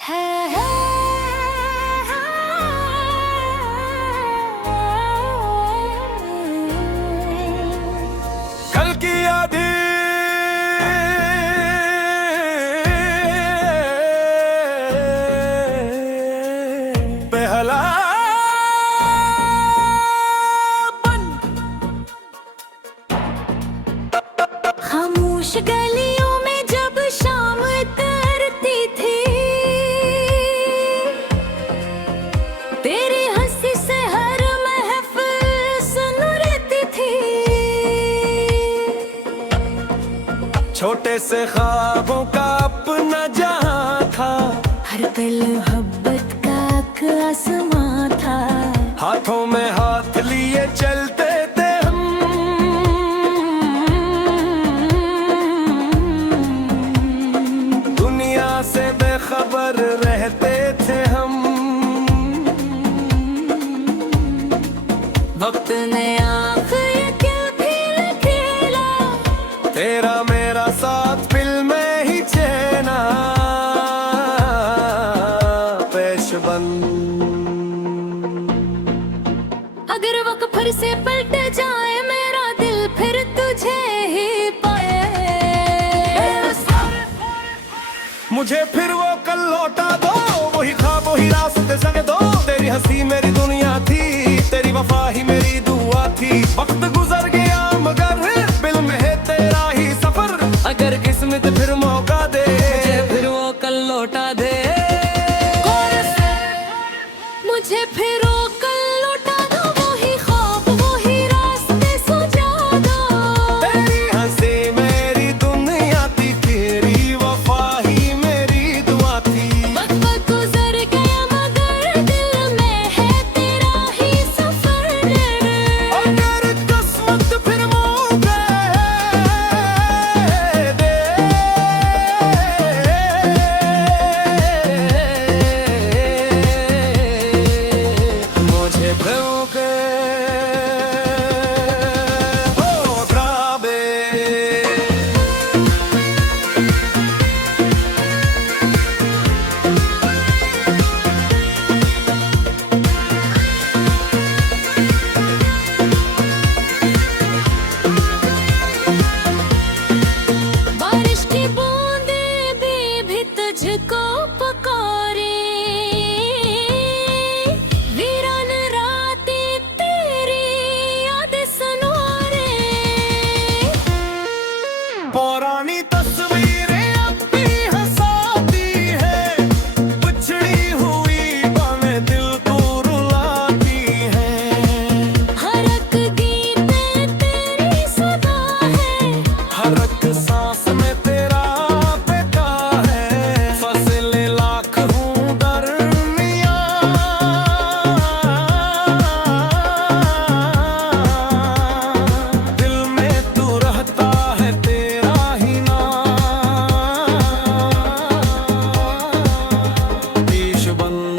है कल की यादें पहला खामोश गलियों में जब शाम उतरती थी, तेरी हंसी से हर महफिल सुन रहती थी। छोटे से ख्वाबों का अपना जहां था, हर पल मोहब्बत का एक आसमां था। हाथों में हाथ लिए चलते थे हम, दुनिया से बेखबर रहते थे हम। वक्त ने आखिर क्या खेल खेला, तेरा मेरा साथ फिल्म में ही चेना पेशबंद। अगर वक्त फिर से पलट जाए मेरा दिल फिर तुझे ही पाए। मुझे फिर वो कल लौटा दो, वही ख्वाब वही रास्ते संग दो। तेरी हंसी मेरी दुनिया थी, तेरी वफा ही मेरी दुआ थी। वक्त गुजर गया मगर दिल में है तेरा ही सफर। अगर किस्मत फिर मौका दे, मुझे फिर वो कल लौटा दे। मुझे फिर वो कल लौटा दो, वही ख्वाब वही रास्ते सुझा दो। तेरी हंसी मेरी दुनिया थी, तेरी वफा ही मेरी दुआ थी। वक्त गुजर गया मगर दिल में है तेरा ही सफर। अगर किस्मत फिर मौका दे, मुझे भूखे हो ख्वाबे। बारिश की बूंदें भी तुझको पुकारे। वीरान रातें तेरी याद सुनारे। पुरानी तस्वीरें अब भी हंसाती है, बिछड़ी हुई बातें दिल को रुलाती है। हर एक गीत में तेरी सदा है, हर एक सांस में तेरा बेटा है। फसले लाख हूँ दरमिया, दिल में तू रहता है तेरा ही नाम पेशबंद।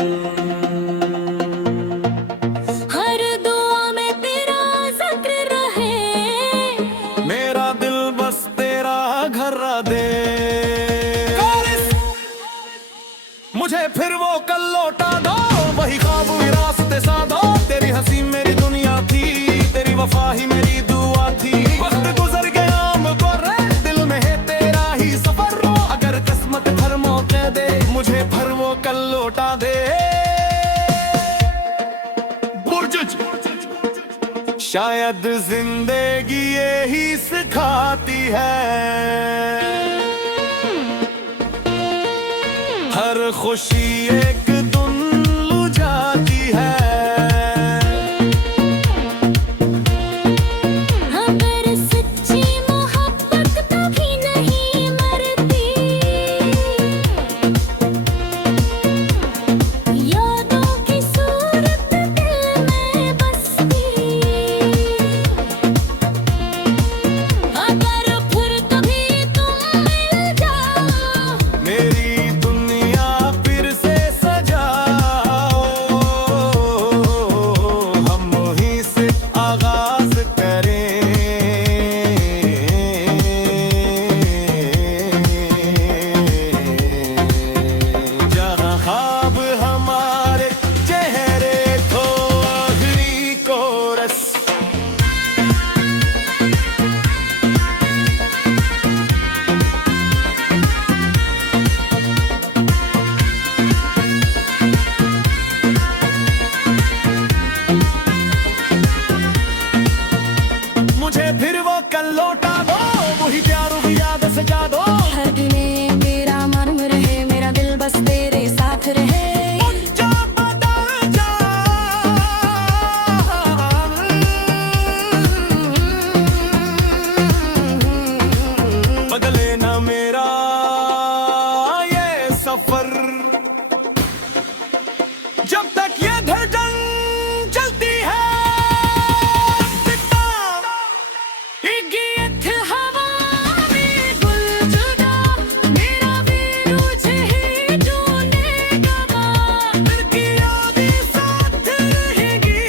हर दुआ में तेरा जिक्र रहे। मेरा दिल बस तेरा घर दे। मुझे फिर वो कल लौटा दो, वही ख्वाब वही रास्ते साधो। तेरी हंसी मेरी दुनिया थी, तेरी वफा ही मेरी दुआ थी। वक्त गुजर गया मगर दिल में है तेरा ही सफर। अगर किस्मत फिर मौके दे, मुझे फिर वो कल लौटा दे। शायद जिंदगी यही सिखाती है, हर खुशी एक दिन लुझाती है। अगर सच्ची मोहब्बत कभी नहीं मरती, यादों की सूरत दिल में बसती। अगर फिर कभी तुम मिल जाओ, मेरी दुनिया फिर से सज सफर। जब तक ये धड़कन चलती है गीत हवा में गुल जुदा मेरा भी तुझे ही ढूंढेगा दिल की यादें साथ रहेगी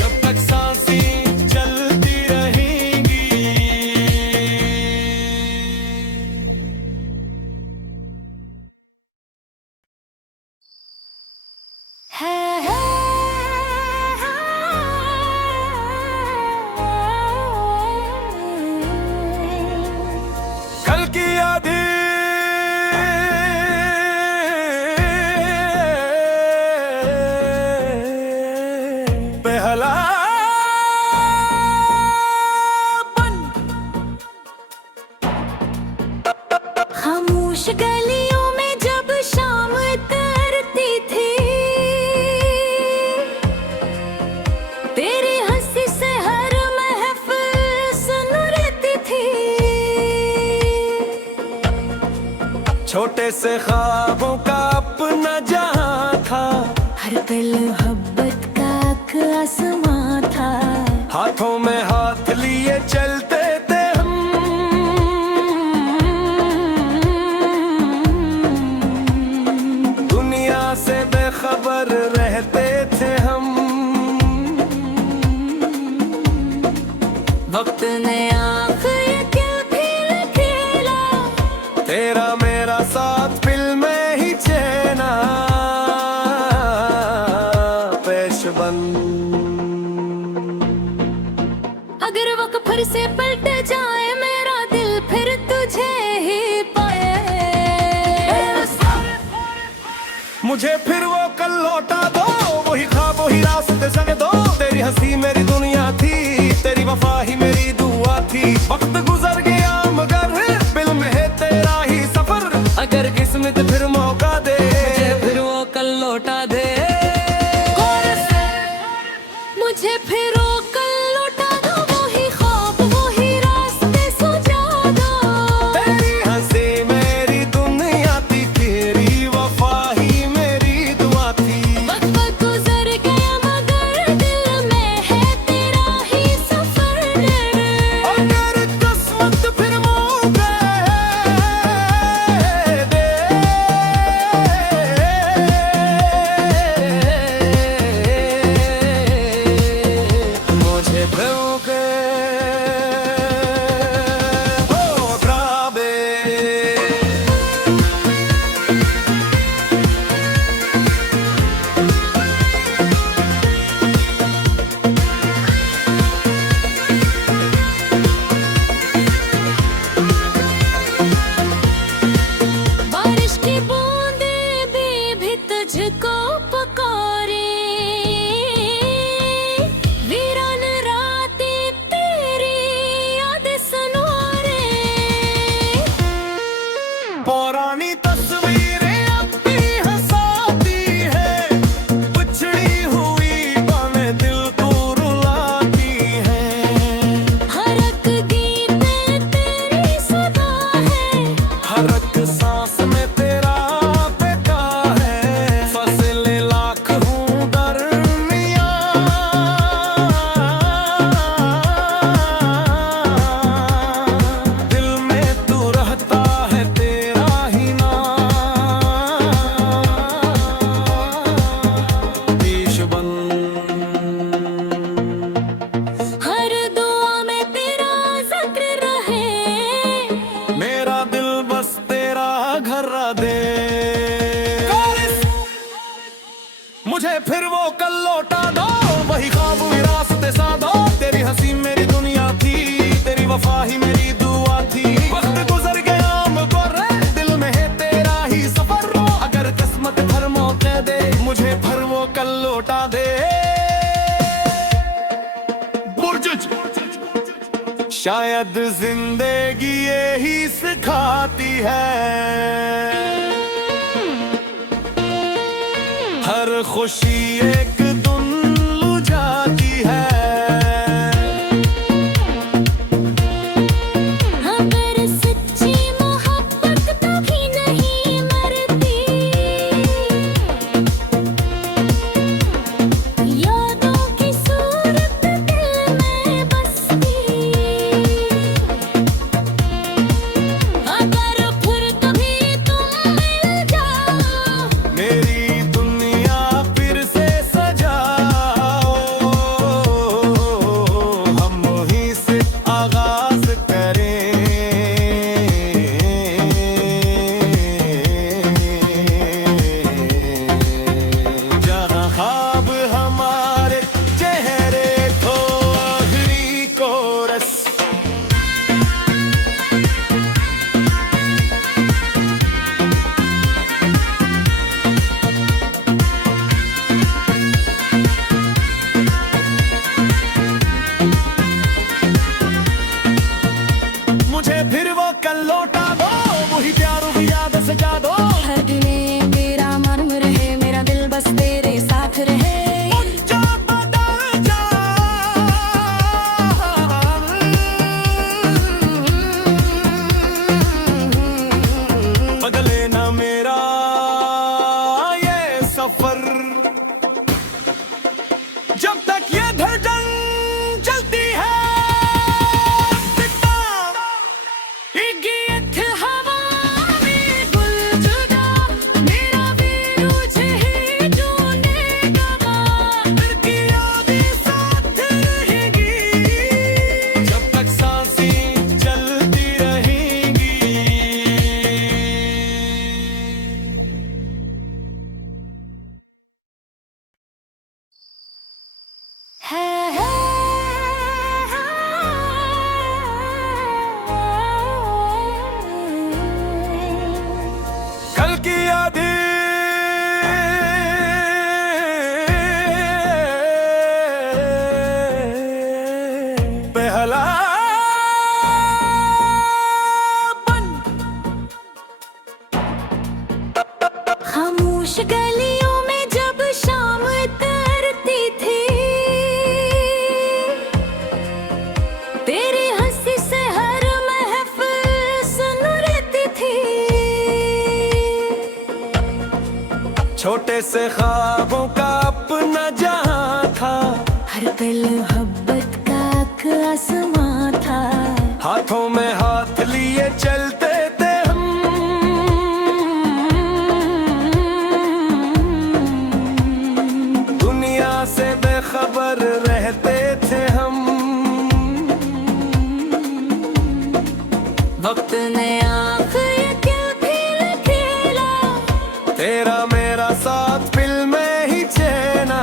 जब तक सांसें चलती रहेंगी। कल की यादें बेहला खामोश गलियों में जब शाम उतरती थी तेरी हंसी से हर महफिल सुन रहती थी। छोटे से ख्वाबों का अपना जहां था हर पल मोहब्बत का एक आसमां था। हाथों में हाथ लिए चलते थे हम दुनिया से बेखबर रहते थे हम। वक्त ने आखिर क्या खेल खेला तेरा मेरा साथ फिल में ही चेना पेशबंद। अगर वक्त फिर से पलट जाए मेरा दिल फिर तुझे ही पाए। मुझे फिर वो कल लौटा दो वही ख्वाब वही रास्ते संग दो। तेरी हंसी मेरी दुनिया थी तेरी वफा ही मेरी दुआ थी। वक्त गुजर गया मगर दिल में है तेरा ही सफर। अगर किस्मत फिर मौका दे मुझे फिर वो कल लौटा दे। मुझे फिर वो कल लौटा दो वही ख्वाब वही रास्ते सुझा दो। तेरी हंसी मेरी दुनिया थी तेरी वफा ही मेरी दुआ थी। वक्त गुजर गया मगर दिल में है तेरा ही सफर। अगर किस्मत फिर मौका दे मुझे फिर के ओ ख्वाबे बारिश की बूंदें भी तुझको पुकारे। वीरान रातें तेरी याद सुनारे। पुरानी तस्वीरें अब भी हंसाती है बिछड़ी हुई बातें दिल को रुलाती है। हर एक गीत में तेरी सदा है हर एक सांस में तेरा बेटा है। फसले लाख हूँ दरमिया दिल में तू रहता है तेरा ही नाम पेशबंद। हर दुआ में तेरा जिक्र रहे। मेरा दिल बस तेरा घर दे। मुझे फिर वो कल लौटा दो वही ख्वाब वही रास्ते साधो। तेरी हंसी मेरी दुनिया थी तेरी वफा ही मेरी दुआ थी। वक्त गुजर गया मगर दिल में है तेरा ही सफर। अगर किस्मत फिर मौके दे मुझे फिर वो कल लौटा दे। शायद जिंदगी यही सिखाती है हर खुशी एक दिन लुझाती है। अगर सच्ची मोहब्बत कभी नहीं मर सजा दो। हर दिन मेरा मन रहे, मेरा दिल बस तेरे साथ रहे। जा बदल जा, बदले ना मेरा ये सफर, जब तक ये धड़कन चलती है। गीत हवा में गुल जुदा, मेरा भी तुझे ही ढूंढेगा। दिल की यादें साथ रहेगी, जब तक सांसें चलती रहेंगी। कल की यादें बेहला खामोश गलियों में जब शाम उतरती थी, तेरी हंसी से हर महफिल सुन रहती थी। छोटे से ख्वाबों का अपना जहां था, हर पल मोहब्बत का एक आसमां था। हाथों में हाथ लिए चलते थे हम, दुनिया से बेखबर रहते थे हम। वक्त ने आखिर क्या खेल खेला, तेरा मेरा साथ फिल में ही चेना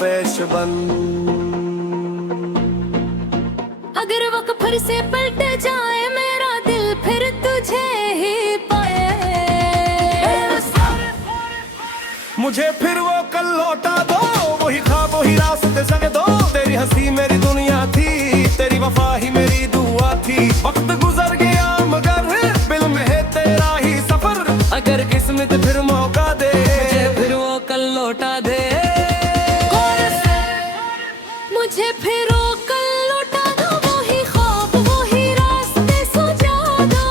पेशबंद। अगर वक्त फिर से पलट जाए, मेरा दिल फिर तुझे ही पाए। मुझे फिर वो कल लौटा दो, वही ख्वाब वही रास्ते संग दो। तेरी हंसी मेरी दुनिया थी, तेरी वफा ही मेरी दुआ थी। वक्त गुजर गया मगर दिल में है तेरा ही सफर, अगर किस्मत फिर मौका दे, मुझे फिर वो कल लौटा दे। मुझे फिर वो कल लौटा दो, वही ख्वाब वही रास्ते सुझा दो।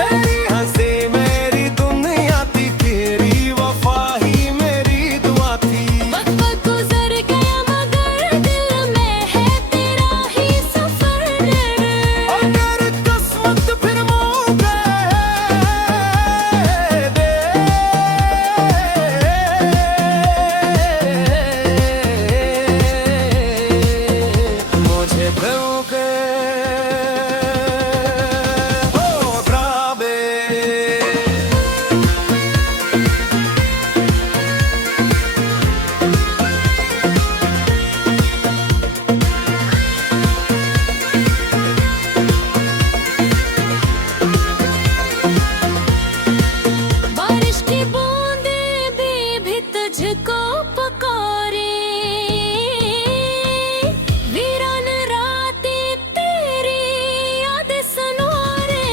तेरी हंसी मेरी दुनिया थी, तेरी वफा ही मेरी दुआ थी। वक्त गुजर गया मगर दिल में है तेरा ही सफर। अगर किस्मत फिर मौका दे, मुझे फिर के हो ख्वाबे। बारिश की बूंदें भी तुझको पुकारे, वीरान रातें तेरी याद सुनारे।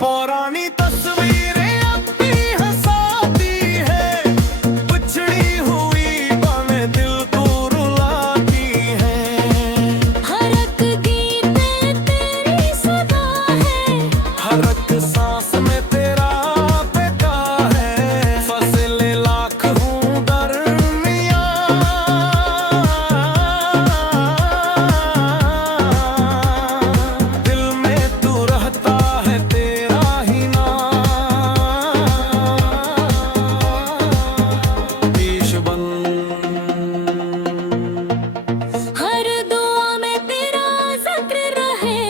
पुरानी तस्वीरें अब भी हंसाती है, बिछड़ी हुई बातें दिल को रुलाती है। हर एक गीत में तेरी सदा है, हर एक सांस में तेरा बेटा है। फसले लाख हूँ दरमिया, दिल में तू रहता है तेरा ही नाम पेशबंद। हर दुआ में तेरा जिक्र रहे।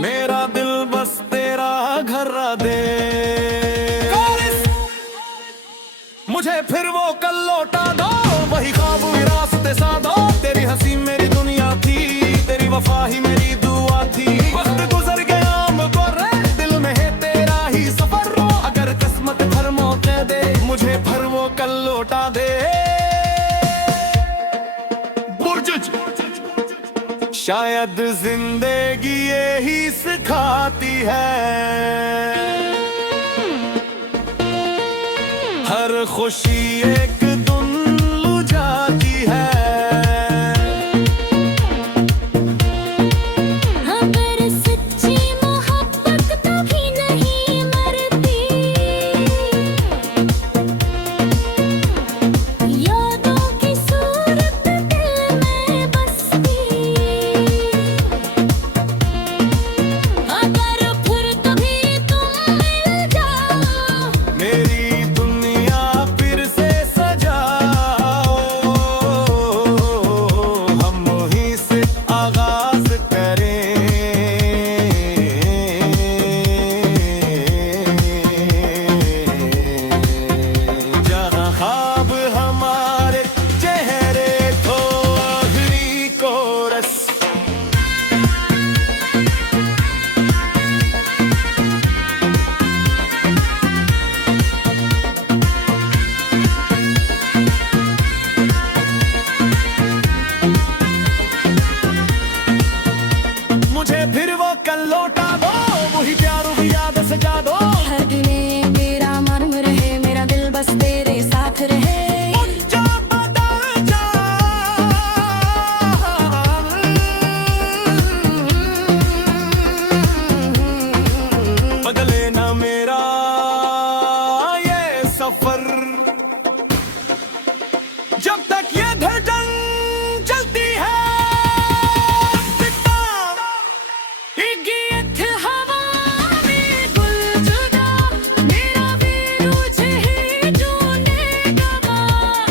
मेरा दिल बस तेरा घर दे। मुझे फिर वो कल लौटा दो, वही ख्वाब वही रास्ते साधो। तेरी हंसी मेरी दुनिया थी, तेरी वफा ही मेरी दुआ थी। वक्त गुजर गया मगर दिल में है तेरा ही सफर, अगर किस्मत भर मौके दे, मुझे फिर वो कल लौटा दे। शायद जिंदगी ये यही सिखाती है। हर खुशी एक धुन लुझाती है। अगर सच्ची मोहब्बत कभी नहीं मरती, यादों की सूरत दिल में बसती। अगर फिर कभी तुम मिल जाओ, मेरी दुनिया फिर से सजाओ। हम वहीं से आगाज करें। जहाँ ख्वाब हमारे चेहरे तो आखिरी कोरस। मुझे फिर वो कल लौटा दो, वही प्यार वही याद सजा दो। हर दिन मेरा मन रहे, मेरा दिल बस तेरे साथ रहे। जा बदल जा, बदले ना मेरा ये सफर। जब तक ये धड़कन चलती है, गीत हवा में गुल जुदा, मेरा भी तुझे ही ढूंढेगा।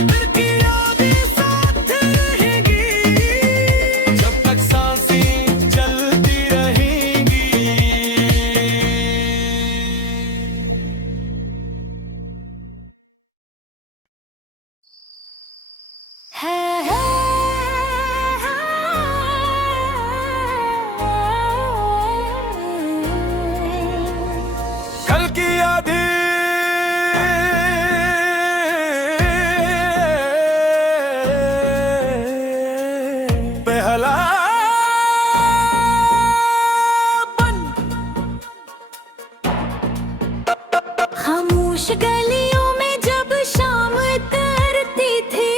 फिर की यादें साथ रहेगी, जब तक सांसें चलती रहेंगी। कल की यादें पहला बन। खामोश गलियों में जब शाम उतरती थी,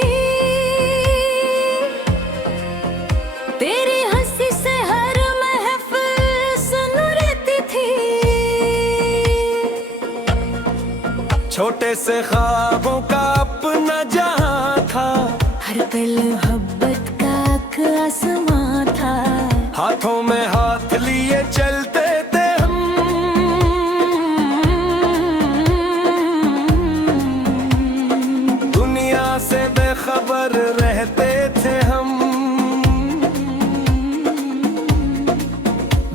तेरी हंसी से हर महफिल सुन रहती थी। छोटे से ख्वाबों का अपना जहां था, हर पल मोहब्बत का एक आसमां था। हाथों में हाथ लिए चलते थे हम। दुनिया से बेखबर रहते थे हम।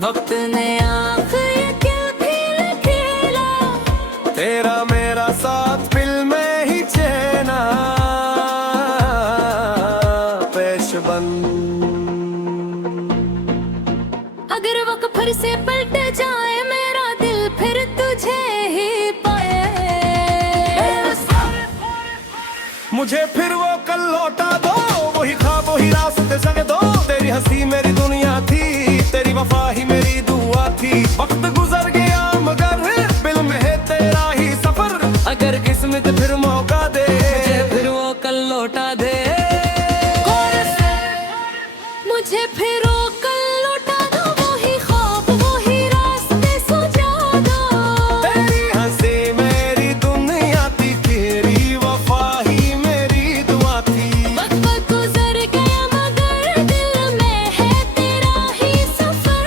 वक्त ने आखिर क्या खेल खेला, तेरा मेरा साथ फिल्म में ही चेना पेशबन। अगर वक्त फिर से पलट जाए, मेरा दिल फिर तुझे ही पाए। मुझे फिर वो कल लौटा दो, वही ख्वाब वही रास्ते संग दो। तेरी हंसी मेरी दुनिया थी, तेरी वफा ही मेरी दुआ थी। वक्त गुजर गया मगर दिल में है तेरा ही सफर। अगर किस्मत फिर मौका दे, मुझे फिर वो कल लौटा दे। मुझे फिर वो कल लौटा दो, वही ख्वाब वही रास्ते सुझा दो। तेरी हंसी मेरी दुनिया थी, तेरी वफा ही मेरी दुआ थी। वक्त गुजर गया मगर दिल में है तेरा ही सफर।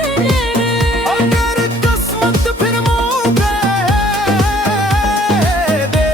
अगर किस्मत फिर मौका दे,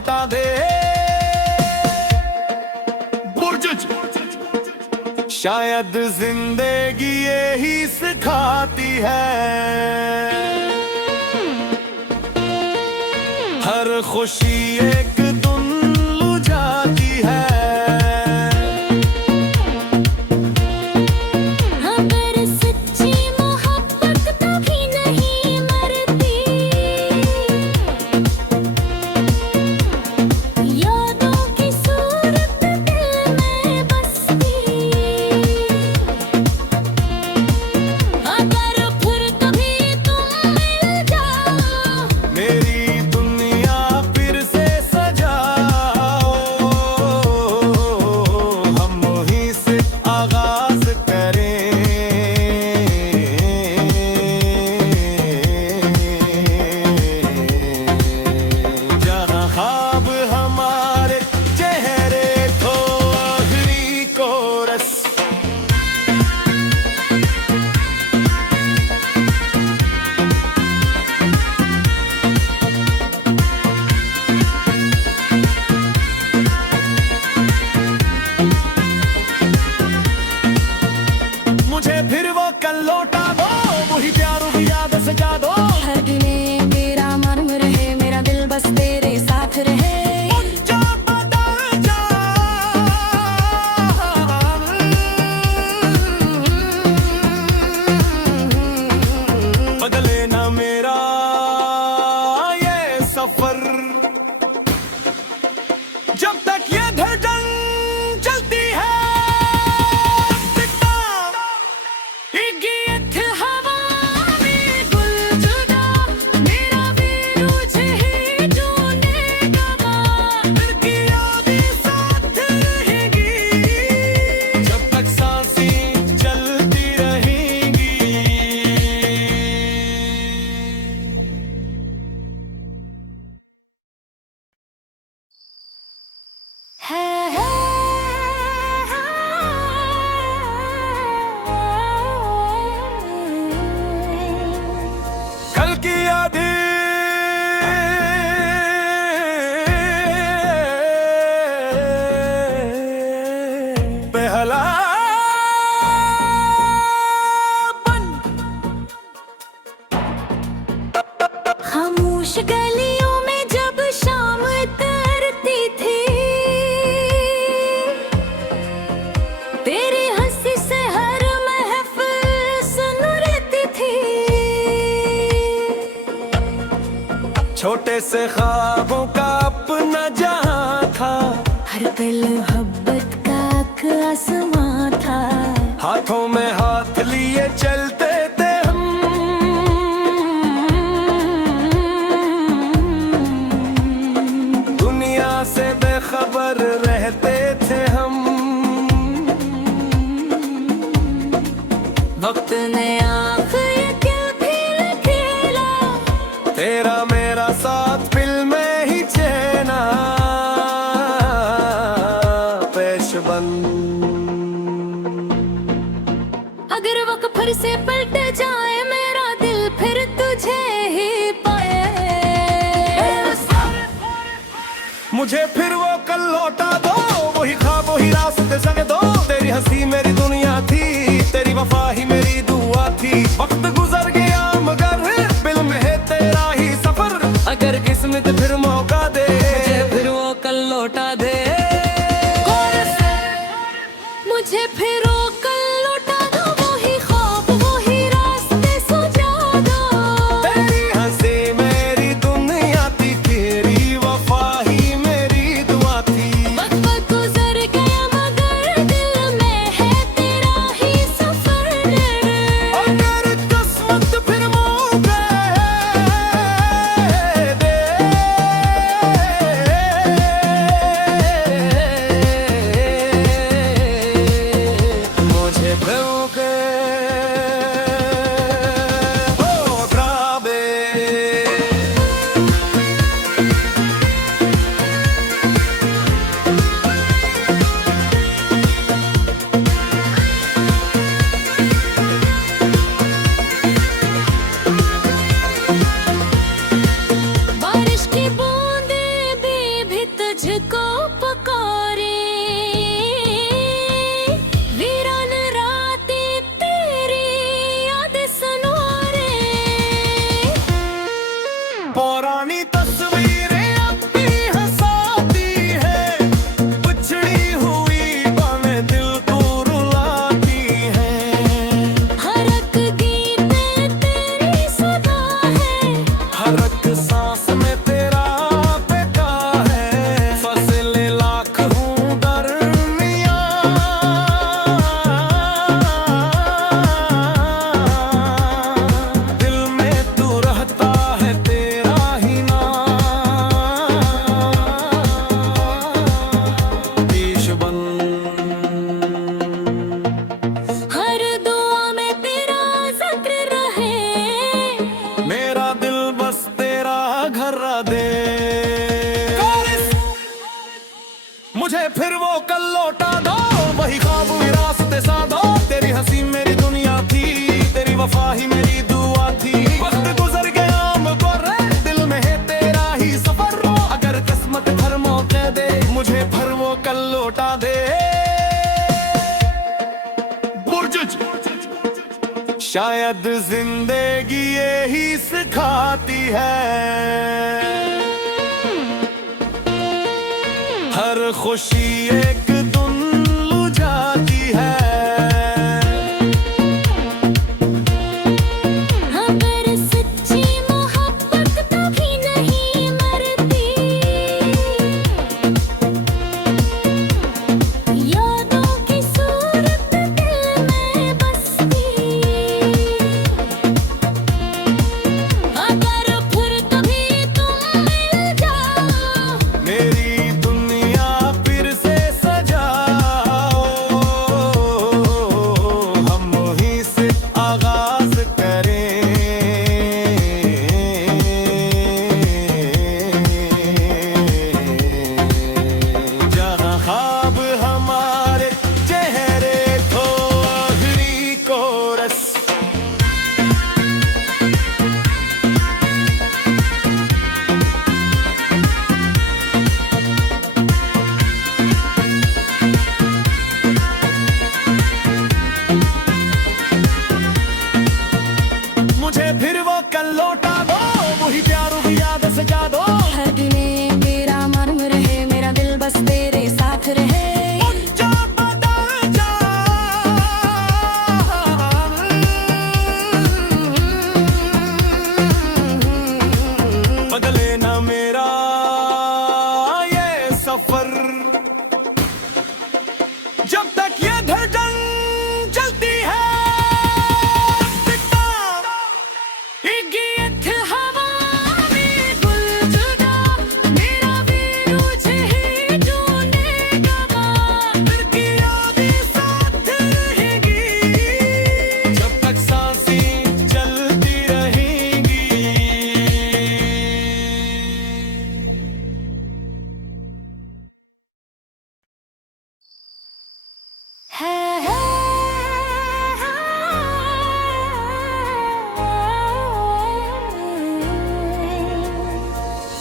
लौटा दे। बुर्ज शायद जिंदगी यही सिखाती है, हर खुशी एक धुन लुझाती है। अगर सच्ची मोहब्बत कभी नहीं मरती, यादों की सूरत दिल में बसती। अगर फिर कभी तुम मिल जाओ, मेरी दुनिया फिर से सजाओ, हम वहीं से आगाज करें। जहाँ ख्वाब हमारे चेहरे तो आखिरी कोरस। मुझे फिर वो कल लौटा दो, वही प्यार वही याद सजा दो। हर दिने मेरा मन रहे, मेरा दिल बस तेरे साथ रहे। जा बदल जा, बदले ना मेरा ये सफर, जब तक ये धड़कन चलती है। गीत हवा में गुल जुदा, मेरा भी तुझे ही ढूंढेगा। दिल की यादें साथ रहेगी, जब तक सांसें चलती रहेंगी। कल की यादें पहला बन। खामोश गलियों में जब शाम उतरती थी, तेरी हंसी से हर महफिल सुनरती थी। छोटे से ख्वाबों का अपना जहां था, हर पल मोहब्बत का एक आसमां था। हाथों में हाथ लिए चलते थे हम, दुनिया से बेखबर रहते थे हम। वक्त ने आखिर क्या खेल खेला, तेरा मेरा साथ फिल में ही चेना पेशबन। अगर वक्त फिर से पलट जाए, मेरा दिल फिर तुझे ही पाए। मुझे फिर वो कल लौटा दो, वही ख्वाब वही रास्ते संग दो। तेरी हंसी मेरी दुनिया थी, तेरी वफा ही मेरी दुआ थी। वक्त गुजर गया मगर दिल में है तेरा ही सफर, अगर किस्मत फिर मौका दे, मुझे फिर वो कल लौटा दे। मुझे फिर वो कल लौटा दो, वही ख्वाब वही रास्ते सुझा दो। तेरी हंसी मेरी दुनिया थी, तेरी वफा ही मेरी दुआ थी। वक्त गुजर गया मगर दिल में है तेरा ही सफर। अगर किस्मत फिर मौका दे, शायद जिंदगी यही सिखाती है, हर खुशी एक धुन लुझाती है। अगर सच्ची मोहब्बत कभी नहीं मरती, यादों की सूरत दिल में बसती, अगर फिर कभी तुम मिल जाओ, मेरी दुनिया फिर से सजाओ, हम वहीं से आगाज करें, जहाँ ख्वाब हमारे चेहरे को आखिरी कोरस। मुझे फिर वो कल लौटा दो, वही प्यार की याद सजा दो। हर दिन मेरा मन रहे, मेरा दिल बस तेरे साथ रहे। जा बदल जा, बदले ना मेरा ये सफर, जब तक ये धड़कन चलती है। गीत हवा में गुल जुदा, मेरा भी तुझे ही ढूंढेगा। दिल की यादें साथ रहेगी, जब तक सांसें चलती रहेंगी।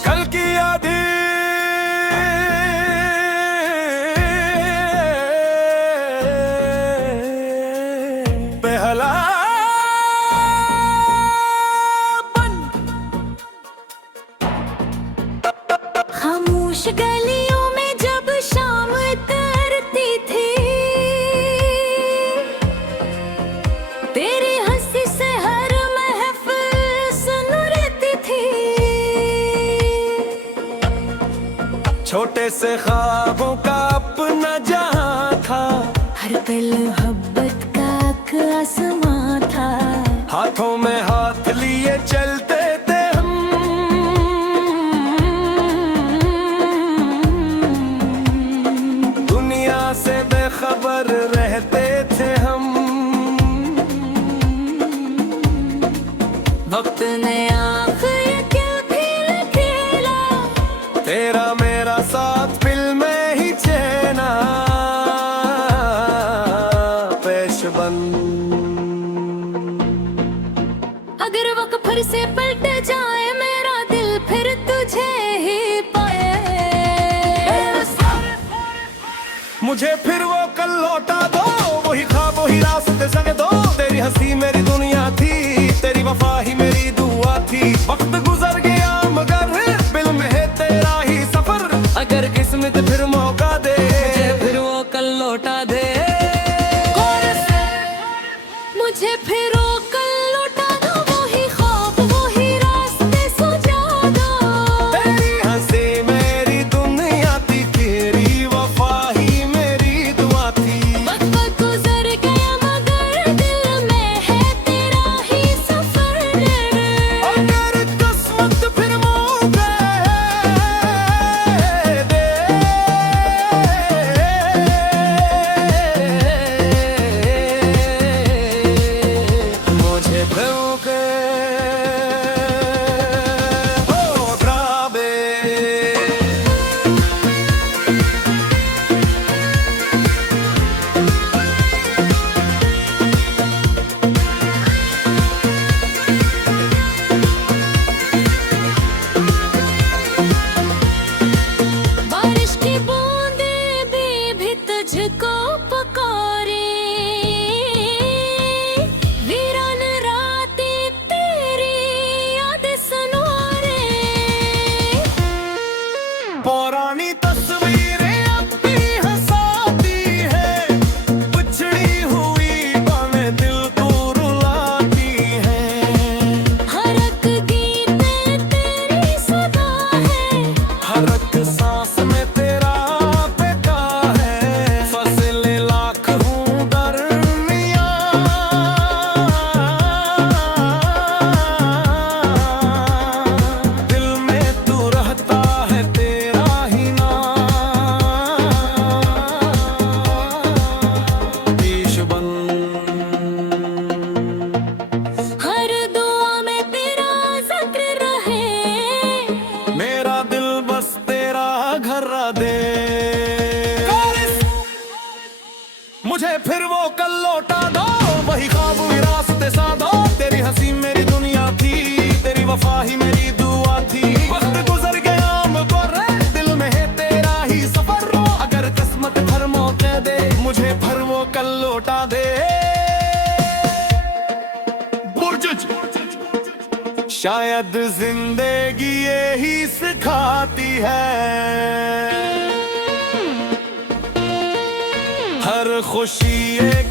कल की यादें पहला बन, खामोश गलियों में जब शाम उतरती थी, तेरी हंसी से हर महफिल सुनरती थी। छोटे से ख्वाबों का अपना जहां था, हर पल मोहब्बत का एक आसमां था। हाथों में हाथ लिए चलते थे हम, दुनिया से बेखबर रहते थे हम। वक्त ने आखिर क्या खेल खेला, तेरा मेरा साथ फिल्म में ही चेना पेशबन। अगर वक्त फिर से पलट जाए, मेरा दिल फिर तुझे ही पाए। मुझे फिर वो कल लौटा दो, वही ख्वाब वही रास्ते संग दो। तेरी हंसी मेरी दुनिया थी, तेरी वफा ही मेरी दुआ थी। वक्त गुजर गया मगर दिल में है तेरा ही सफर, अगर किस्मत फिर मौका दे, मुझे फिर वो कल लौटा दे। मुझे फिर वो कल लौटा दो, वही ख्वाब वही रास्ते सुझा दो। तेरी हंसी मेरी दुनिया थी, तेरी वफा ही मेरी दुआ थी। वक्त वो कल लौटा दो, वही ख्वाब विरासत सादो। तेरी हंसी मेरी दुनिया थी, तेरी वफा ही मेरी दुआ थी। वक्त गुजर गया मुकर्रे, दिल में है तेरा ही सफर। अगर किस्मत भर मौके दे, मुझे फिर वो कल लौटा दे। शायद जिंदगी यही सिखाती है, हर खुशी एक